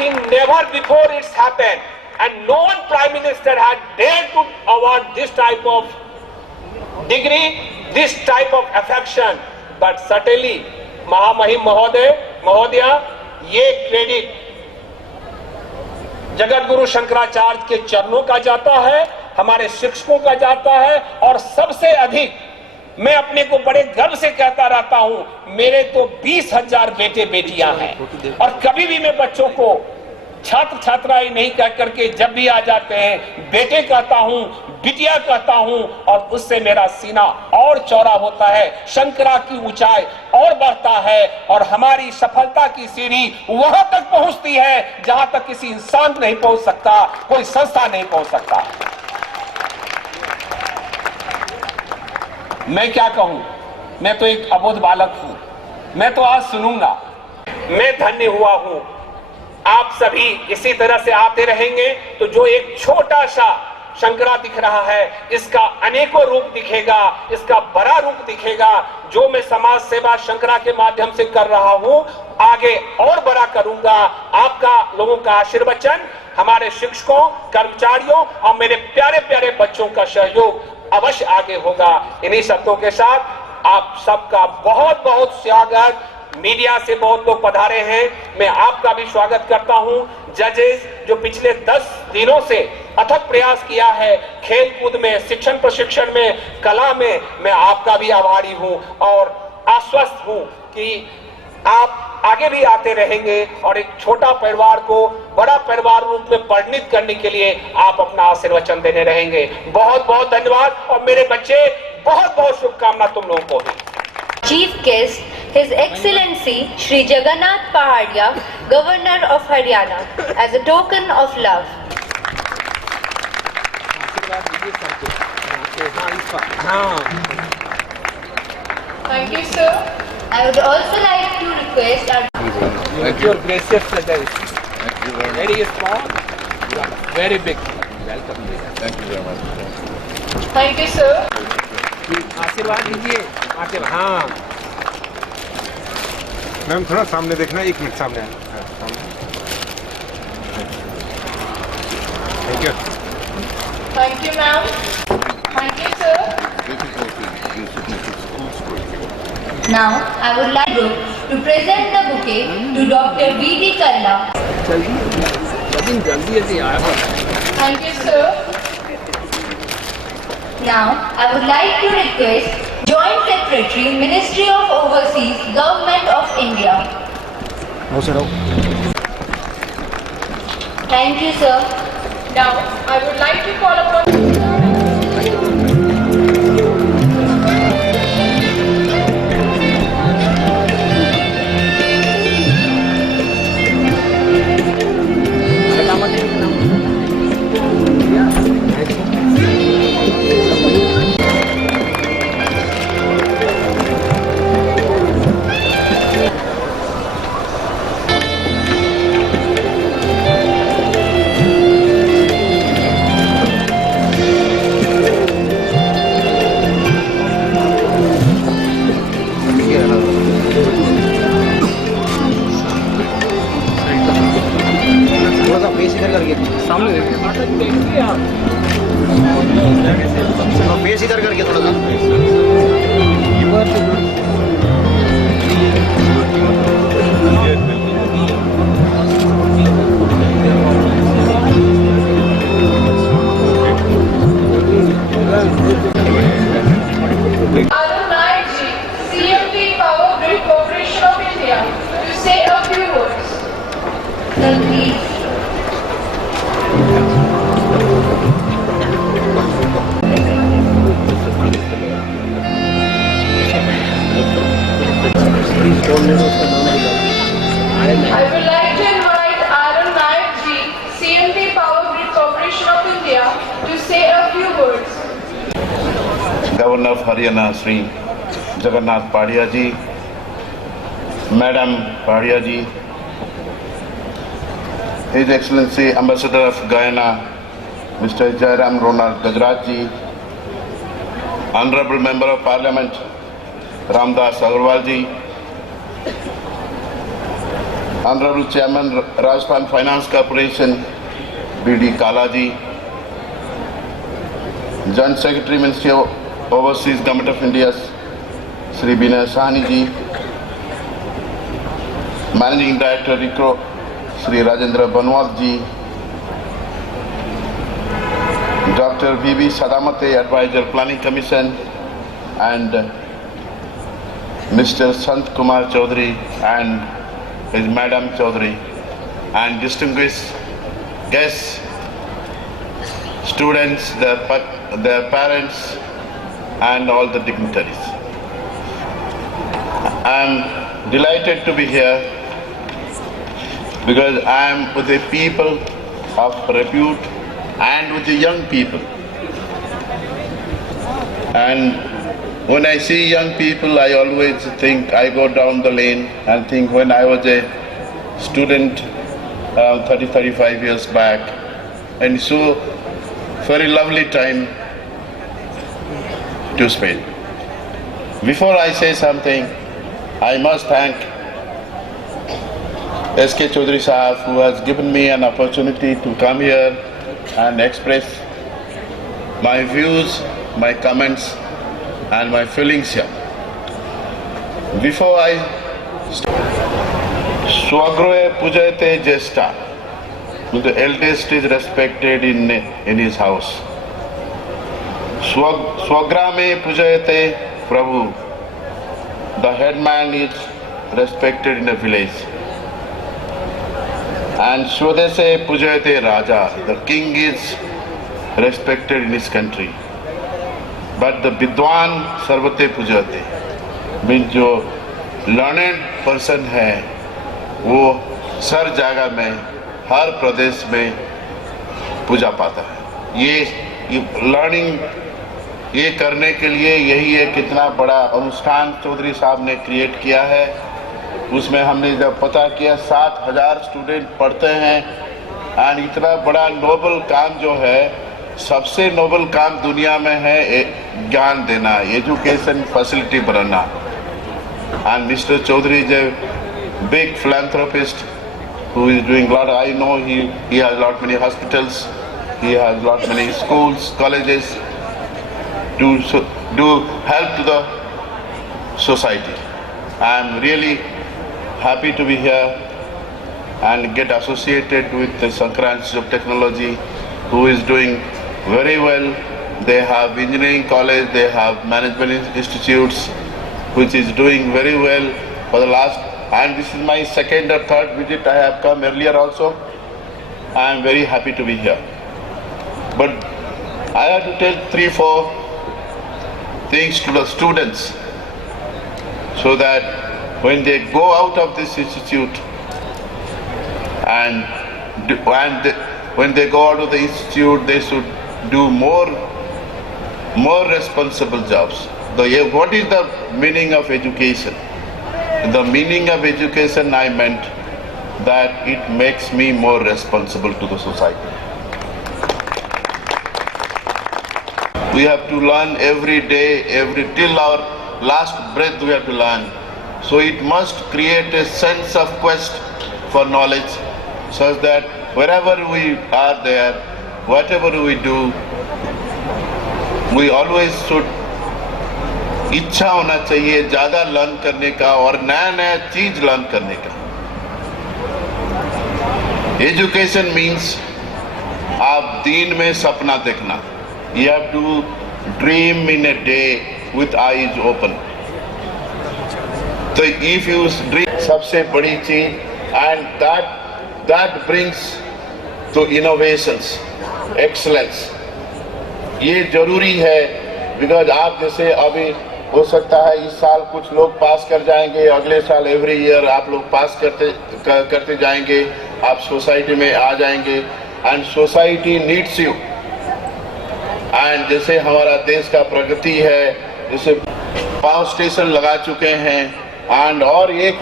think never before it's happened, and no one Prime Minister had dared to award this type of degree, this type of affection. But certainly, Mahamahim Mahodaya, ये credit Jagat Guru Shankaracharya के चरणों का जाता है, हमारे शिक्षकों का जाता है, और सबसे अधिक मैं अपने को बड़े गर्व से कहता रहता हूं, मेरे तो 20,000 बेटे बेटियां हैं, और कभी भी मैं बच्चों को छात्र छात्राएं नहीं कह करके जब भी आ जाते हैं बेटे कहता हूं, बिटिया कहता हूं, और उससे मेरा सीना और चौड़ा होता है, शंकरा की ऊंचाई और बढ़ता है, और हमारी सफलता की सीढ़ी वहां तक पहुंचती है जहां तक किसी इंसान नहीं पहुंच सकता, कोई संस्था नहीं पहुंच सकता। मैं क्या कहूं, मैं तो एक अबोध बालक हूं, मैं तो आज सुनूंगा। मैं धन्य हुआ हूं, आप सभी इसी तरह से आते रहेंगे तो जो एक छोटा सा शंकरा दिख रहा है, इसका अनेकों रूप दिखेगा, इसका बड़ा रूप दिखेगा। जो मैं समाज सेवा शंकरा के माध्यम से कर रहा हूं, आगे और बड़ा करूंगा। आपका लोगों का आशीर्वचन, हमारे शिक्षकों, कर्मचारियों और मेरे प्यारे प्यारे बच्चों का सहयोग अवश्य आगे होगा। इन्हीं शब्दों के साथ आप सबका बहुत बहुत स्वागत। मीडिया से बहुत लोग पधारे हैं, मैं आपका भी स्वागत करता हूं। जजेस जो पिछले 10 दिनों से अथक प्रयास किया है खेल कूद में, शिक्षण प्रशिक्षण में, कला में, मैं आपका भी आभारी हूं और आश्वस्त हूं कि आप आगे भी आते रहेंगे और एक छोटा परिवार को बड़ा परिवार रूप में परिणित करने के लिए आप अपना आशीर्वचन देने रहेंगे। बहुत बहुत धन्यवाद और मेरे बच्चे बहुत बहुत शुभकामना तुम लोगों को भी। Chief guest, His Excellency Shri Jagannath Pahadia, Governor of Haryana, as a token of love. Thank you, sir. I would also like to request our Your gracious presence. Very small, very big. Welcome. Thank you very much. Thank you, sir. आशीर्वाद दीजिए। हाँ ma'am थोड़ा सामने देखना, 1 minute सामने सामने। Thank you. Thank you, ma'am. Thank you, sir. Now, I would like to present the bouquet to Dr. V.D. Kalla. Thank you, sir. Now, I would like to request Joint Secretary, Ministry of Overseas Government of India. Thank you, sir. Now, I would like to call upon face इधर करके थोड़ा सा Arun Naik ji, CMD Power Grid Corporation of India, to say a few words. Sir, please. I would like to invite Arun Naik ji, CMD Power Grid Corporation of India, to say a few words. Governor of Haryana Sri Jagannath Pahadia ji, Madam Pahadia ji, His Excellency Ambassador of Guyana Mr. Jairam Ronald Gajraj ji, Honorable Member of Parliament Ramdas Agarwal ji, Honorable Chairman, Rajasthan Finance Corporation, B.D. Kalaji, Joint Secretary, Ministry of Overseas Government of India, Sri Binay Sahni ji, Managing Director, ICRO, Sri Rajendra Banwal ji, Dr. B.B. Sadamate, Advisor, Planning Commission, and Mr. Sant Kumar Chaudhary and his Madam Chaudhary, and distinguished guests, students, their parents, and all the dignitaries. I am delighted to be here because I am with the people of repute and with the young people. And when I see young people, I always think, I go down the lane and think when I was a student 35 years back, and so very lovely time to spend. Before I say something, I must thank S.K. Chaudhary Sahab, who has given me an opportunity to come here and express my views, my comments, and my feelings here. Before I Swagrohe Pujayate Jesta, the eldest is respected in his house. Swagrame Pujayate Prabhu, the headman is respected in the village. And Swadese Pujayate Raja, the king is respected in his country. But the Vidwan Sarvate Pujate, means जो learned person है, वो sir जगह में, हर प्रदेश में पूजा पाता है। ये learning ये करने के लिए यही है कितना बड़ा अनुष्ठान चौधरी साहब ने क्रिएट किया है। उसमें हमने जब पता किया 7,000 स्टूडेंट पढ़ते हैं, और इतना बड़ा नोबल काम जो है, सबसे नोबल काम दुनिया में है ज्ञान देना, education facility banana. And Mr. Chaudhary is a big philanthropist who is doing a lot. I know he has lot many hospitals, he has lot many schools, colleges to do help to the society. I am really happy to be here and get associated with the Sankara Institute of Technology, who is doing very well. They have engineering college, they have management institutes, which is doing very well for the last, and this is my second or third visit. I have come earlier also. I am very happy to be here. But I have to tell 3-4 things to the students, so that when they go out of this institute and when they go out of the institute, they should do more responsible jobs. What is the meaning of education? The meaning of education, I meant that it makes me more responsible to the society. We have to learn every day, till our last breath we have to learn. So it must create a sense of quest for knowledge, such that wherever we are there, whatever we do, we always should इच्छा होना चाहिए ज़्यादा learn करने का और नया चीज learn करने का। एजुकेशन मीन्स आप दिन में सपना देखना। You have to dream in a day with eyes open. So if you dream, सबसे बड़ी चीज, and that brings to innovations, excellence. ये जरूरी है, because आप जैसे अभी हो सकता है इस साल कुछ लोग पास कर जाएंगे, अगले साल एवरी ईयर आप लोग पास करते जाएंगे, आप सोसाइटी में आ जाएंगे, and society needs you. And जैसे हमारा देश का प्रगति है, जैसे पावर स्टेशन लगा चुके हैं, एंड और एक